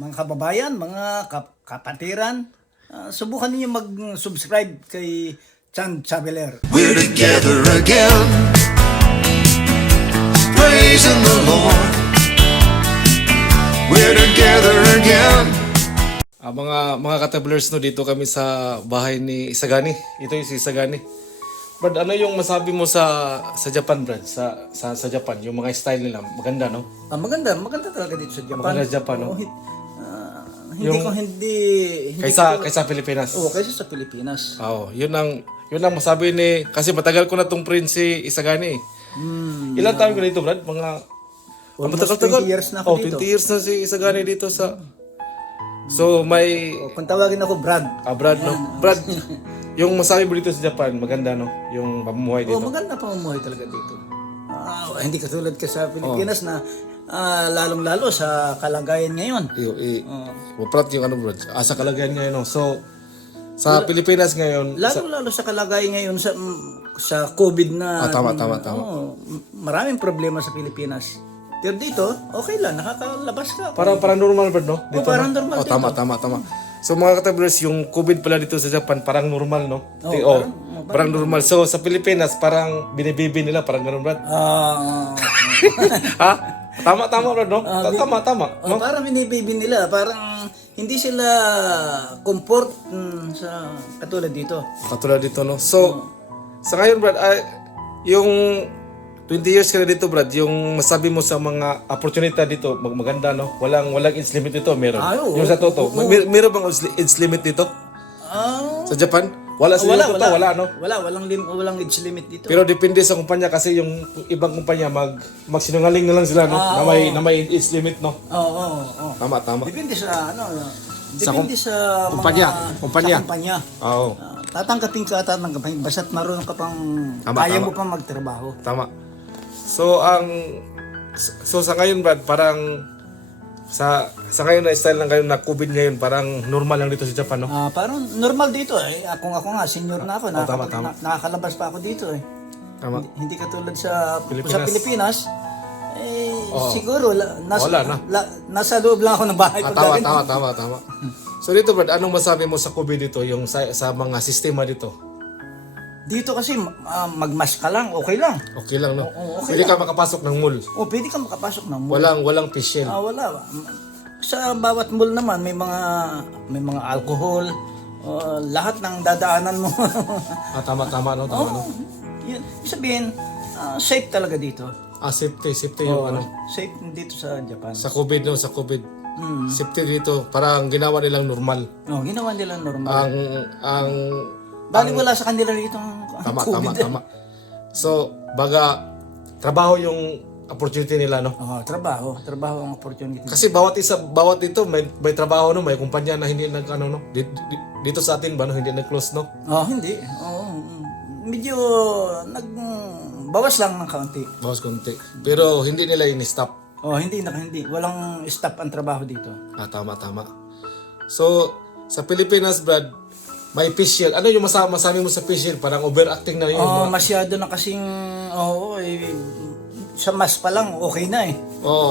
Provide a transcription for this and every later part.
mga kababayan, mga kapatiran, subukan niyo mag-subscribe kay Chan Traveler. We're together again, praising the Lord. We're together again. Mga ka-travelers, no, dito kami sa bahay ni Isagani. Ito yung si Isagani. Brad, ano yung masabi mo sa Japan, Brad? Sa Japan, yung mga style nila, maganda, no? Maganda talaga dito sa Japan. Maganda sa Japan, no? Hindi Kaysa Pilipinas. Oo, kaysa sa Pilipinas. Oo, yun ang masabi ni, kasi matagal ko na tong friend si Isagani. Ilan taon ko dito, Brad? Almost 20 years na ako dito. 20 years na si Isagani dito sa... So, may... Kung tawagin ako Brad. Brad, no? Brad, yung masabi mo dito sa Japan, maganda, no? Yung pamumuhay dito. Maganda pamumuhay talaga dito. Hindi katulad ka sa Pilipinas na lalong-lalo sa kalagayan ngayon. Prat yung ano, Brad. Sa kalagayan ngayon, no? So, sa Pilipinas ngayon... Lalo sa kalagayan ngayon sa COVID na... Tama. Maraming problema sa Pilipinas. Pero dito, okay lang, nakakalabas ka. Parang normal, Brad, no? Dito, parang normal dito. Tama. So mga ka-travelers, yung COVID pala dito sa Japan, parang normal, no? Parang normal. So sa Pilipinas, parang binibibi nila, parang ganun, Brad. Ha? Tama, Brad, no? Tama. No? Parang binibibi nila, parang hindi sila comfort sa katulad dito. Katulad dito, no? So, sa ngayon, Brad, yung 20 years ka na dito, Brad, yung masabi mo sa mga opportunity dito, maganda, no? Walang age limit dito, meron. Yung sa Toto, meron bang age limit dito? Sa Japan? Wala, no? Walang age limit dito. Pero depende sa kumpanya kasi yung ibang kumpanya magsinungaling na lang sila, no? Na may age limit, no? Oo. Tama. Depende sa depende sa kumpanya. Sa kumpanya. Oo. Tatanggapin basta't marunong ka pang kaya mo pang magtrabaho. Tama. So sa ngayon, Brad, parang sa ngayon na style ng ngayon na COVID ngayon, parang normal lang dito sa Japan, no? Parang normal dito eh. Ako nga senior na ako, Tama. nakakalabas pa ako dito eh. Tama. Hindi katulad sa Pilipinas. Siguro nasa loob lang ako ng bahay ko. Tama. So dito, Brad, anong masabi mo sa COVID dito, yung sa mga sistema dito? Dito kasi magmask ka lang, okay lang. Okay lang, no? Okay Pwede ka makapasok ng mall. Pwede ka makapasok ng mall. Walang facial. Wala. Sa bawat mall naman may mga alcohol, lahat ng dadaanan mo. Tama, no? No? Yun. Sabihin, safe talaga dito. Safety yung ano. Safe dito sa Japan. Sa COVID, no? Sa COVID. Safety dito, parang ginawa nilang normal. Ginawa nilang normal. Ang wala sa kanila rito ang COVID. Tama. So, baga, trabaho yung opportunity nila, no? Trabaho ang opportunity. Kasi bawat dito may trabaho, no? May kumpanya na hindi no? Dito sa atin ba, no? Hindi nag-close, no? Hindi. Medyo bawas lang ng kaunti. Bawas konti. Pero hindi nila in-stop. Hindi. Walang stop ang trabaho dito. Tama. So, sa Pilipinas, Brad, may facial. Ano yung masabi mo sa facial? Parang overacting na yun. Masyado na kasing, sa mas pa lang, okay na eh.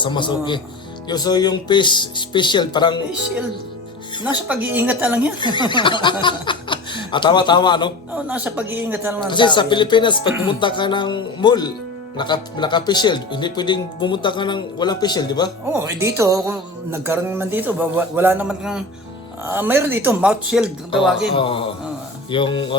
Sa mas okay. So, yung facial, parang... Facial, nasa pag-iingat na lang yan. Tama, no? Nasa pag-iingat na lang. Kasi sa Pilipinas, pag pumunta ka ng mall, naka-facial, hindi pwedeng pumunta ka ng walang facial, di ba? Dito, kung nagkaroon naman dito, wala naman mayroon dito, mouth shield, kung tawagin. Yung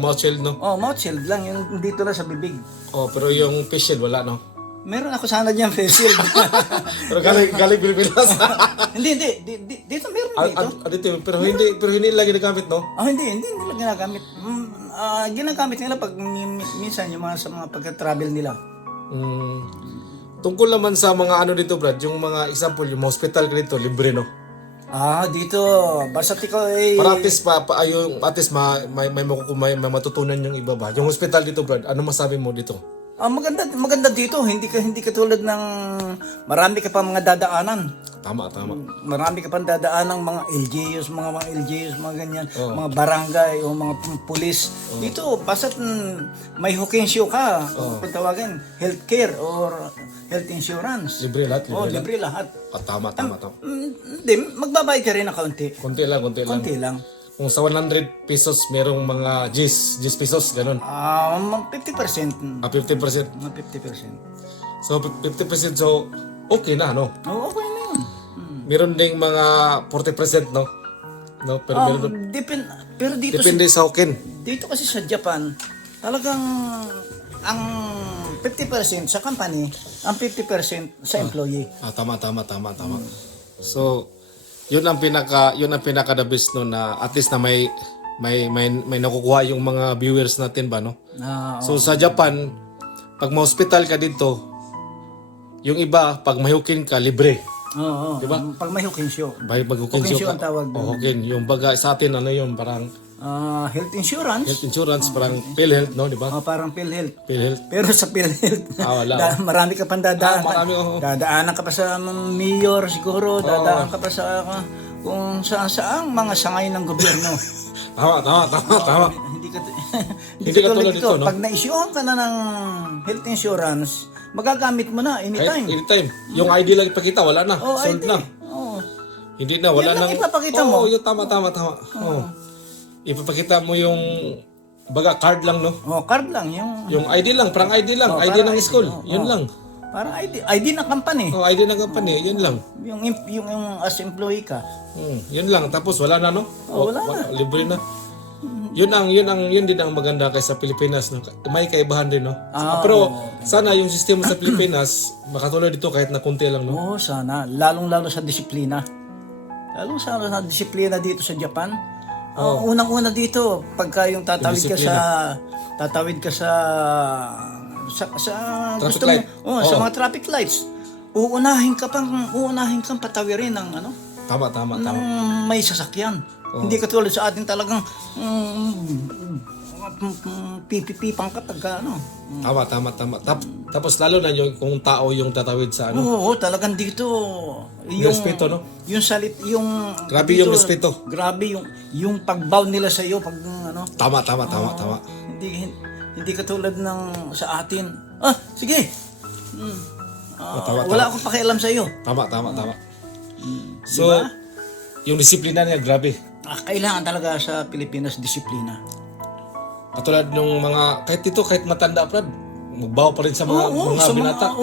mouth shield, no? Mouth shield lang, yung dito na sa bibig. Pero yung face shield, wala, no? Meron ako sana dyan face shield. Pero galing Pilipinas. Hindi. Dito meron dito. Pero hindi lagi ginagamit, no? Hindi nila ginagamit. Ginagamit nila pag minsan yung sa mga pagka-travel nila. Tungkol naman sa mga ano dito, Brad, yung mga example, yung hospital ka dito, libre, no? Dito, basta ikaw para at least may matutunan yung iba ba? Yung hospital dito, Brad, ano masabi mo dito? Maganda dito, hindi katulad ng marami ka pa mga dadaanan. Tama. Marami ka pang dadaanan mga LGUs, mga ganyan, mga barangay o mga pulis. Dito, basta't may hukensyo ka, kung tawagin, healthcare or health insurance. Libre lahat, Oo, libre libre lahat. Tama, tama, tama. Hindi, magbabayad ka rin ng kaunti. Konti lang, konti lang. Konti lang. Kung sa 100 pesos, merong mga 10 pesos, ganun. 50%. 50%. Mga 50%. So, 50%, so, okay na, no? Oo, okay na yun. Meron ding mga 40%, no? No, pero meron, Pero dito depende sa akin. dito kasi sa Japan, talagang ang 50% sa company, ang 50% sa employee. Tama. So, yun ang pinaka the best no, na at least na may nakukuha yung mga viewers natin ba, no? So, sa Japan, pag ma-hospital ka dito, yung iba, pag mahukin ka, libre. Oo, Diba? pag may hukinsyo. Pag hukin Hukinsyo ka, ang tawag doon. hukin. Yung baga sa atin, ano yun, parang Health insurance, health insurance, parang PhilHealth, no? Di ba? parang PhilHealth. PhilHealth. Pero sa PhilHealth, Wala. marami ka pang dadaan. Marami, oo. Dadaanan ka pa sa mayor siguro, dadaan ka pa sa kung saan mga sangay ng gobyerno. Tama. Hindi ka Hindi ka tulad dito, no? Pag na-issuehan ka na ng health insurance, magagamit mo na anytime. Anytime. Yung ID lang ipakita, wala na. Oh, Sold ID. na. Oo. Hindi na, wala Yan lang nang... ipapakita mo. Oo, yun, tama. Oo. Ipapakita mo yung... Baga, card lang, no? Oh, card lang yung Yung ID lang, parang ID lang. ID parang ng ID, school. oh, Yun oh. lang. parang ID ng company. Oh, ID ng company, yun lang. Yung as employee ka. Yun lang. Tapos wala na, no? Wala na. Libre na. Yun din ang maganda kay sa Pilipinas, no? May kaibahan din, no? Pero sana yung sistema sa Pilipinas makatulad dito kahit na konti lang, no? Oo, sana. Lalong-lalo sa disiplina. Lalong sa disiplina dito sa Japan. Unang-una dito, pagka yung tatawid ka sa Traffic gusto light. mo, sa mga traffic lights. Uunahin kang patawirin ng Tama. ng may sasakyan. Hindi katulad sa atin talagang pipipipang ka pagka Tama. Tapos lalo na yung kung tao yung tatawid sa ano. Oo, talagang dito Respeto, no? Yung Grabe dito, yung respeto. Grabe yung pagbow nila sa iyo pag Tama. Hindi katulad ng sa atin. Sige. Tama. Wala akong pakialam sa iyo. Tama. So, yung disiplina niya, grabe. Kailangan talaga sa Pilipinas disiplina. Katulad nung mga, kahit matanda, Brad, magbawa pa rin sa mga binata.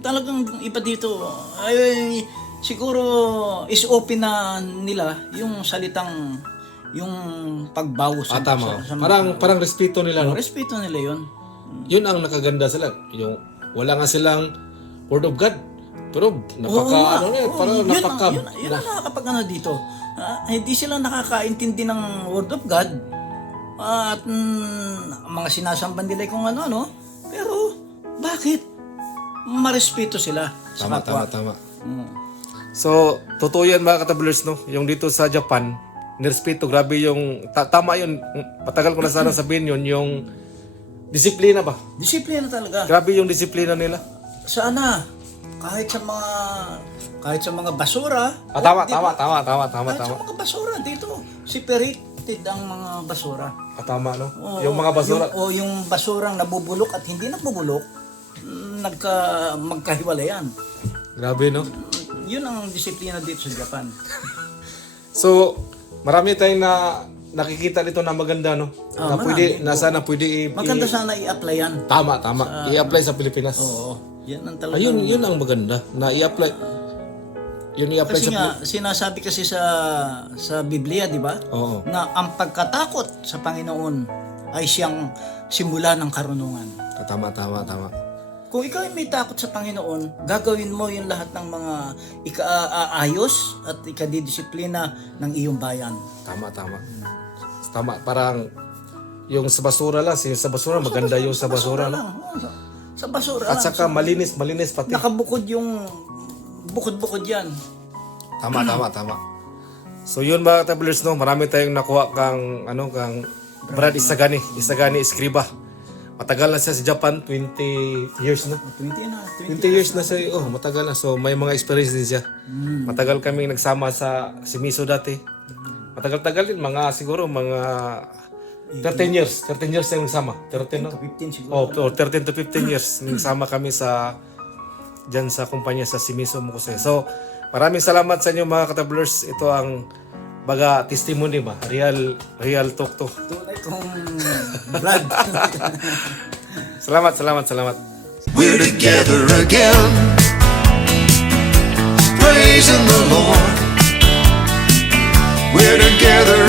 Talagang iba dito. Ay, siguro is open na nila yung salitang yung pagbaw sa Tama. sa Parang respeto nila, no? respeto nila yun. Yun ang nakaganda sila. Yung, wala nga silang word of God. Pero, parang yun ang nakakapag dito. Hindi sila nakakaintindi ng word of God. At mga sinasamban nila kung ano. Pero, bakit? Marespeto sila sa kapwa. Tama. So, totoo yan mga katablers, no? Yung dito sa Japan, nirespeto, grabe yung, tama yun, patagal ko na sana sabihin yun, yung disiplina ba? Disiplina talaga. Grabe yung disiplina nila. Sana, kahit sa mga basura. Tama. Kahit sa mga basura dito, separated ang mga basura. Tama, no? Yung mga basura. Yung basurang nabubulok at hindi nabubulok, magkahiwalayan. Grabe, no? Yun ang disiplina dito sa Japan. So, marami tayong nakikita nito na maganda, no? Na pwede, na sana pwede Maganda sana i-apply yan. Tama. I-apply sa Pilipinas. Oo. Yan ang talaga. Yun ang maganda. Na i-apply. Yun i-apply Kasi sa nga, sinasabi kasi sa Biblia, di ba? Oo. Na ang pagkatakot sa Panginoon ay siyang simula ng karunungan. Tama. Kung ikaw ay may takot sa Panginoon, gagawin mo yung lahat ng mga ikaayos at ikadidisiplina ng iyong bayan. Tama. Parang yung sa basura lang, sa basura maganda yung sa basura, no? Sa basura At saka malinis pati. nakabukod yung bukod-bukod yan. Tama. So yun mga tablers, no, marami tayong nakuha kang Brad Isagani Escriba. Matagal na siya sa Japan, 20 years na. 20 years na siya. Matagal na. So may mga experience din siya. Matagal kaming nagsama sa Shimizu dati. Matagal-tagal din, siguro mga 13 years. 13 years na yung nagsama. 13, no? 15 siguro. 13 to 15 years. Nagsama kami sa dyan sa kumpanya sa Shimizu Mokuse. So, maraming salamat sa inyo mga katablers. Ito ang baga testimony ba? Real talk to. Tunay kong Brad. Salamat. We're together again, praising the Lord. We're together